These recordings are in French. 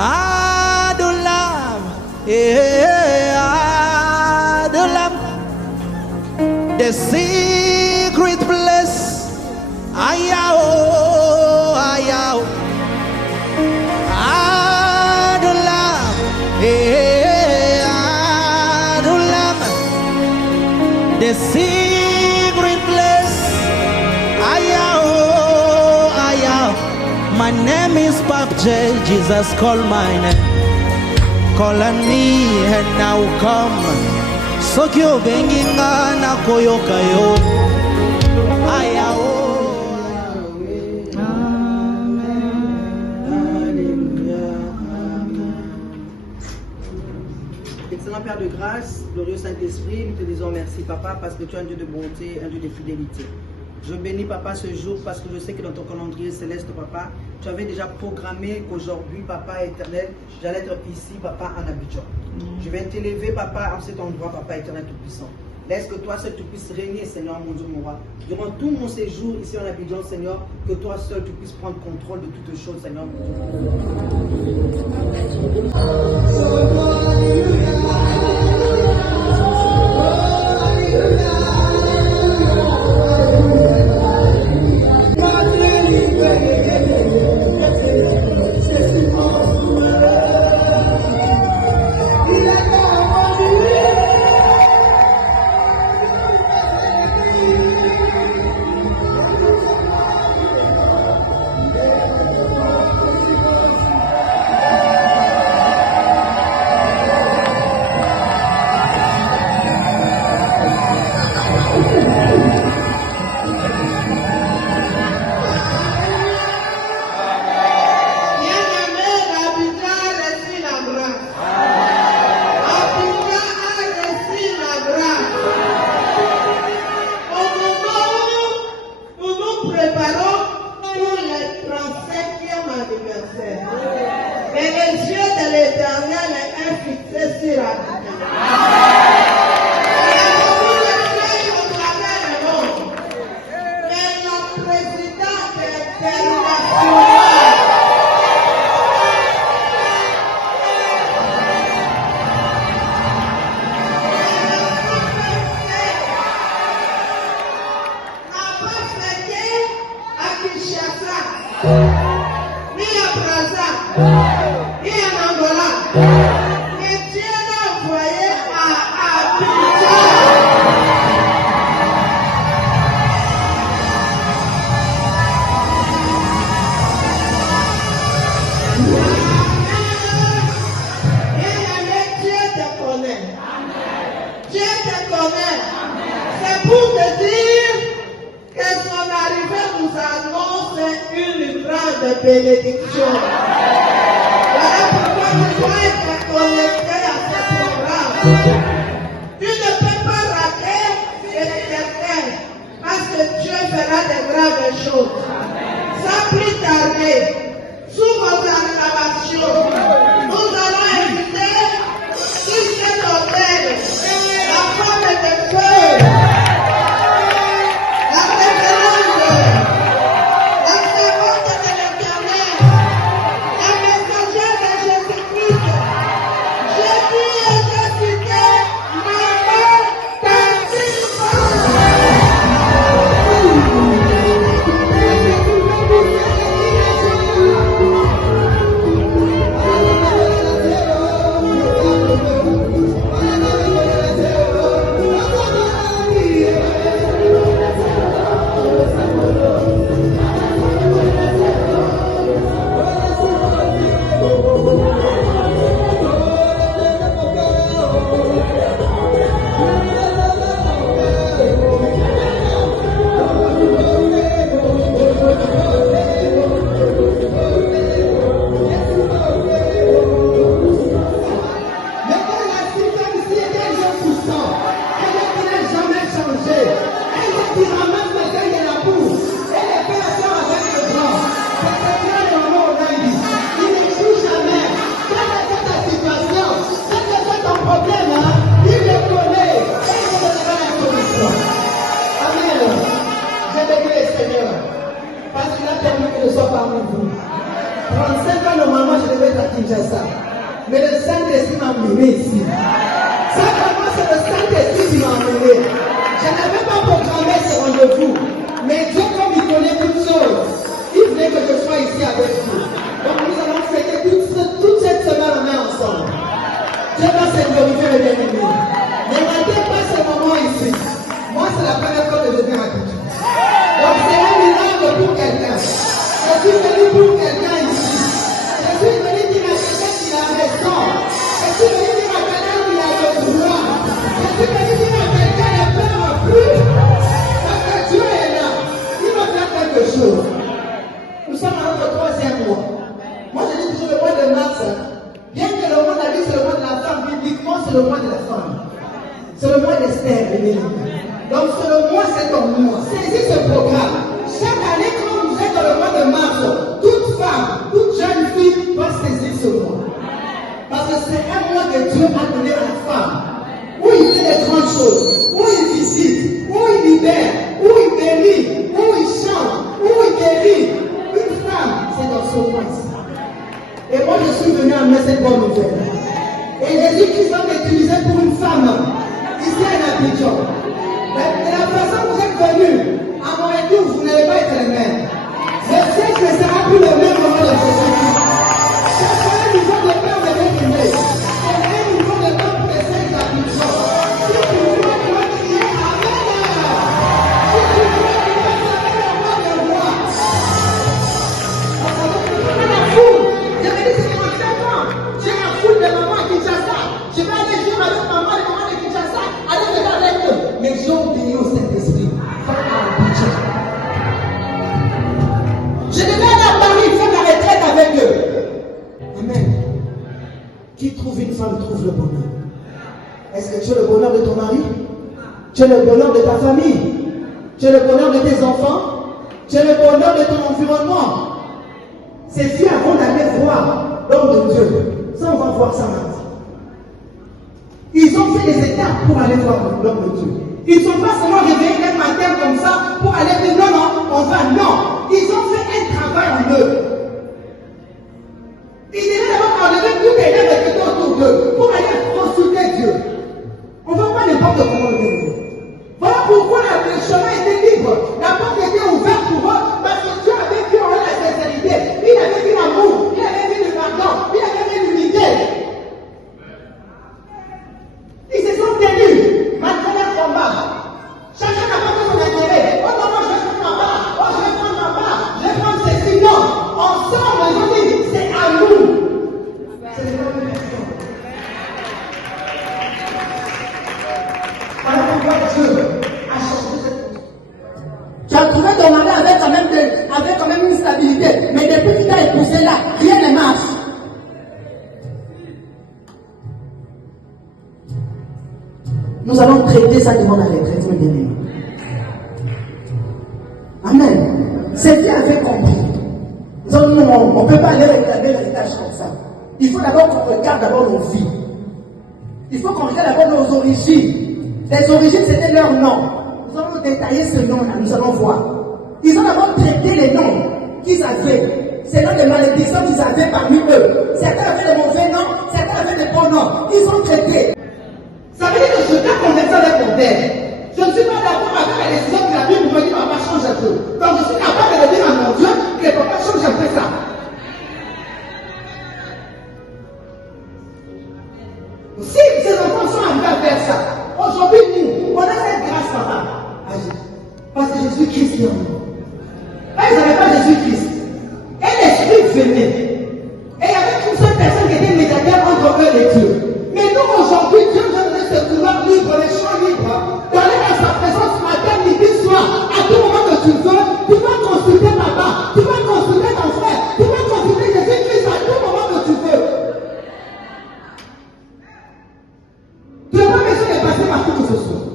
Adulam, Adulam, the secret place. Ayao, ayao, Adulam, Adulam, the secret place. Ayao, ayao. My name is Pap J. Jesus call my name. Call on me and now come. So kyo benginga na koyo kayo. Ayao. Excellent Père de grâce, glorieux Saint-Esprit, nous te disons merci Papa parce que tu es un Dieu de bonté, un Dieu de fidélité. Je bénis Papa ce jour parce que je sais que dans ton calendrier céleste Papa, tu avais déjà programmé qu'aujourd'hui Papa éternel, j'allais être ici Papa en Abidjan. Je vais t'élever Papa en cet endroit Papa éternel tout-puissant. Laisse que toi seul tu puisses régner Seigneur mon Dieu mon roi. Durant tout mon séjour ici en Abidjan Seigneur, que toi seul tu puisses prendre contrôle de toutes choses Seigneur mon Dieu. Bénédiction. Voilà pourquoi tu dois être connecté à ce programme. Tu ne peux pas rater l'éternel parce que Dieu fera de graves choses. Sans plus tarder, sous vos acclamations, nous allons inviter sur cet hôtel la femme de feu. Yeah. ça. Mais le Saint-Esprit m'a emmené ici. Ça, vraiment, c'est le Saint-Esprit qui m'a emmené. Je n'avais pas programmé ce rendez-vous. Mais Dieu, comme il connaît toutes choses, il voulait que je sois ici avec vous. Donc nous allons fêter toute cette semaine on est ensemble. Dieu va se glorifier le bien-aimé. Ne ratez pas ce moment ici. Moi, c'est la première fois que je viens à Abidjan. Donc c'est un miracle pour quelqu'un. Je suis venu pour quelqu'un ici. Je suis venu dire à quelqu'un qu'il a raison. Je suis venu dire à quelqu'un qu'il a le droit. Je suis venu dire à quelqu'un ne perd plus. Parce que Dieu est là. Il va faire quelque chose. Nous sommes à notre 3e mois. Moi, je dis toujours le mois de mars. Bien que le mois de la vie, c'est le mois de la femme, bibliquement, c'est le mois de la femme. C'est le mois d'Esther, donc c'est le mois, c'est ton mois. Saisis ce programme. Chaque année, quand vous êtes dans le mois de mars, toute femme, toute jeune fille doit saisir ce mois. Parce que c'est un mois que Dieu a donné à la femme. Où il fait des grandes choses, où il visite, où il libère, où il bénit, où il chante, où il guérit. Une femme, c'est dans ce mois. Et moi, je suis venu amener cette bonne nouvelle. Et Jésus-Christ va m'utiliser pour une femme. Ici à Abidjan. Mais la façon dont vous êtes venus, à mon retour, vous n'allez pas être les mêmes. Je sais que ce sera plus le même moment de Jésus-Christ. C'est un niveau de peur de bien-aimé. C'est un niveau de peur pour les saints d'Abidjan. Si tu vois moi qui est avec moi, si tu vois qui est avec moi, on a la foule. Je me dis, c'est mon enfant. J'ai la foule de maman à Kinshasa. Je vais aller jouer avec maman et maman de Kinshasa. Allez venir avec eux. Mais j'ai obéi au Saint-Esprit. Je devais aller à Paris faire la retraite avec eux. Amen. Qui trouve une femme trouve le bonheur. Est-ce que tu as le bonheur de ton mari? Tu as le bonheur de ta famille? Tu as le bonheur de tes enfants? Tu as le bonheur de ton environnement? C'est si avant d'aller voir l'homme de Dieu. Ça, on va voir ça maintenant. Ils ont fait des étapes pour aller voir l'homme de Dieu. Ils ne sont pas seulement réveillés un matin comme ça pour aller dire non, non, on va, non. Ils ont fait un travail en eux. Ils devaient d'abord enlever toutes les rêves qui étaient autour d'eux pour aller consulter Dieu. On ne va pas n'importe comment le dire. Voilà pourquoi le chemin était libre. La porte était ouverte pour eux parce que Dieu avait vu en eux la sincérité. Il avait vu l'amour, il avait vu le pardon, il avait vu l'unité. Ils se sont tenus malgré leur combat. Chacun n'a pas fait son intérêt. Oh non, non, je vais prendre ma part. Oh, je vais prendre ma part. Je vais prendre ceci. Non. Ensemble, ils ont dit, c'est à nous. Ce n'est pas une personne. Voilà pourquoi Dieu a changé cette chose. Tu as trouvé ton mari avec quand même une stabilité. Mais depuis qu'il t'a épousé là, rien ne marche. Nous allons traiter ça devant la retraite, mes bien-aimés. Amen. C'est qui avait compris. On ne peut pas aller réclamer l'héritage comme ça. Il faut d'abord qu'on regarde d'abord nos vies. Il faut qu'on regarde d'abord nos origines. Les origines, c'était leur nom. Nous allons détailler ce nom-là, nous allons voir. Ils ont d'abord traité les noms qu'ils avaient. C'est là des malédictions qu'ils avaient parmi eux. Certains avaient des mauvais noms, certains avaient des bons noms. Ils ont traité. Ça veut dire que je dois convertir avec mon père. Je ne suis pas d'accord avec la décision de la Bible pour me dire papa change un peu. Donc je suis capable de le dire à mon Dieu que papa change un peu ça. Si ces enfants sont arrivés à faire ça, aujourd'hui nous, on a cette grâce papa. Parce que Jésus-Christ est en nous. Ils n'avaient pas Jésus-Christ. Et l'esprit venait. Et il y avait toutes ces personnes qui étaient médiateurs entre eux et Dieu. Mais nous aujourd'hui, Dieu nous donne ce pouvoir libre, les champs libres, d'aller dans sa présence matin, midi, soir, à tout moment que tu veux, tu vas consulter papa, tu vas consulter ton frère, tu vas consulter Jésus-Christ à tout moment que tu veux. Tu n'as pas besoin de passer par qui que ce soit.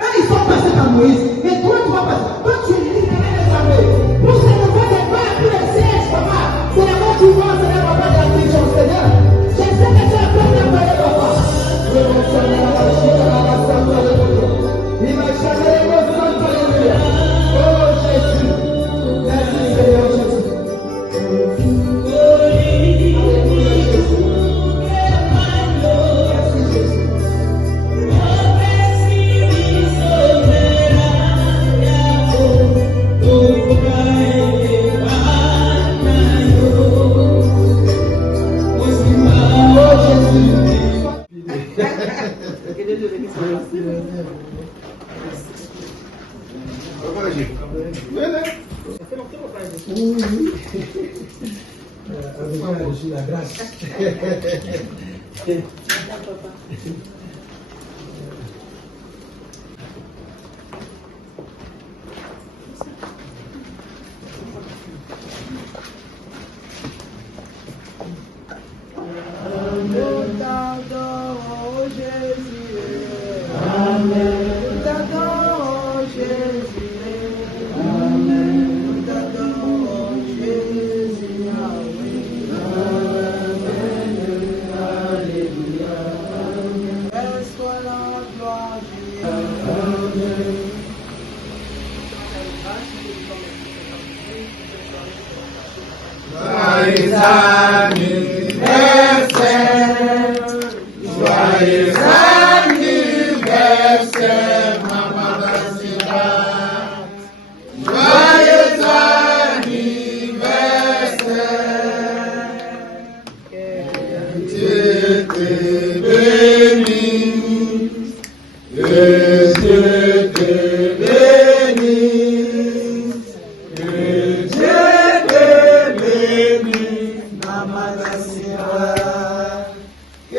Eux, ils sont passés par Moïse, mais toi, tu vas passer. Toi, tu es libre de les savoir. Pour ce ne pas pas plus de siège, papa. C'est la mort du roi, c'est la papa de la Seigneur. Je sais que tu as peur de papa. Je vais La grâce. Nous t'adorons, Jésus. Amen. Nous t'adorons, Jésus. Amen. Nous t'adorons, Jésus. Amen. Alléluia. Reste-toi la gloire, Dieu. Amen. Joyeux anniversaire, joyeux anniversaire, Maman Daciba. Joyeux anniversaire, que Dieu te bénisse, que Dieu te bénisse, que Dieu te bénisse, Maman Daciba. Que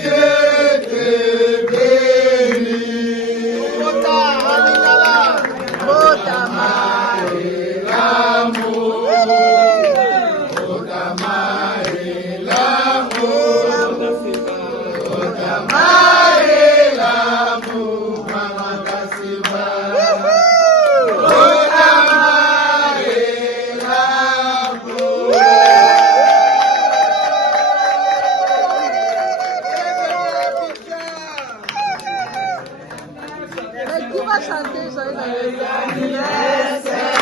Dieu te bénisse. Otama et l'amour. Otama et l'amour. Otama et l'amour, Maman Daciba. Otama et l'amour. Qui va chanter joyeux anniversaire?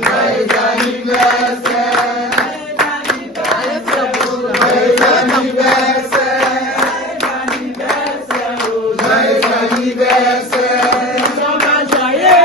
Joyeux anniversaire. Joyeux anniversaire. Joyeux anniversaire. Joyeux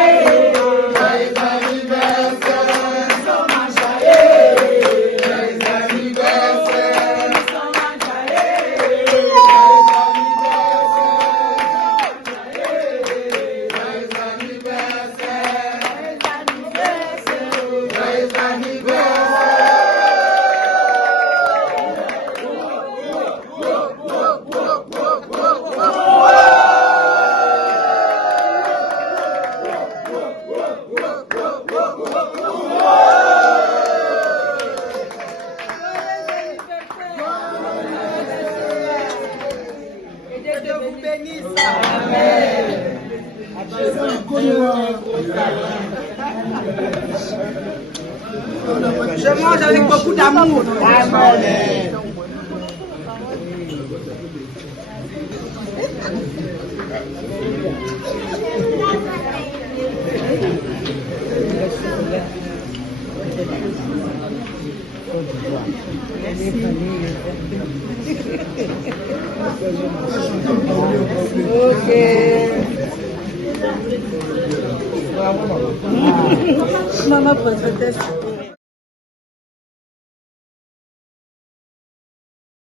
Je mange avec beaucoup d'amour. Amen. Ok. Maman, prends ce test.